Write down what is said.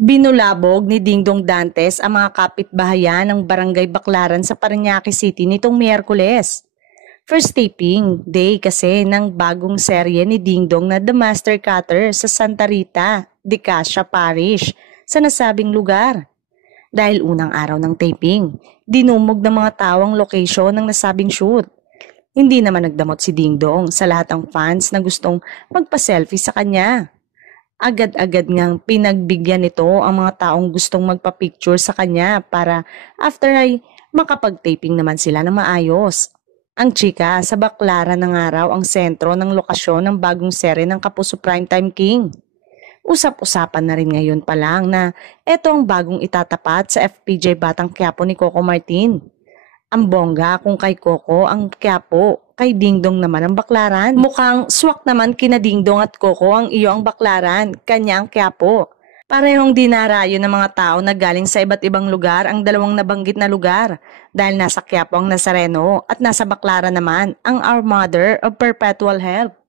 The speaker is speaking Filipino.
Binulabog ni Dingdong Dantes ang mga kapitbahayan ng Barangay Baclaran sa Parañaque City nitong Miyerkules. First taping day kasi ng bagong serye ni Dingdong na The Master Cutter sa Santa Rita, de Casia Parish, sa nasabing lugar. Dahil unang araw ng taping, dinumog ng mga tao ang location ng nasabing shoot. Hindi naman nagdamot si Dingdong sa lahat ng fans na gustong magpa-selfie sa kanya. Agad-agad ngang pinagbigyan nito ang mga taong gustong magpa-picture sa kanya para after ay makapag-taping naman sila ng maayos. Ang chika sa Baclaran ng araw ang sentro ng lokasyon ng bagong serye ng Kapuso Primetime King. Usap-usapan na rin ngayon pa lang na eto ang bagong itatapat sa FPJ Batang Quiapo ni Coco Martin. Ang bongga kung kay Coco ang Quiapo, kay Dingdong naman ang Baclaran. Mukhang swak naman kina Dingdong at Coco ang iyo ang Baclaran, kanya ang Quiapo. Parehong dinarayo ng mga tao na galing sa iba't ibang lugar ang dalawang nabanggit na lugar dahil nasa Quiapo ang Nazareno at nasa Baclaran naman ang Our Mother of Perpetual Help.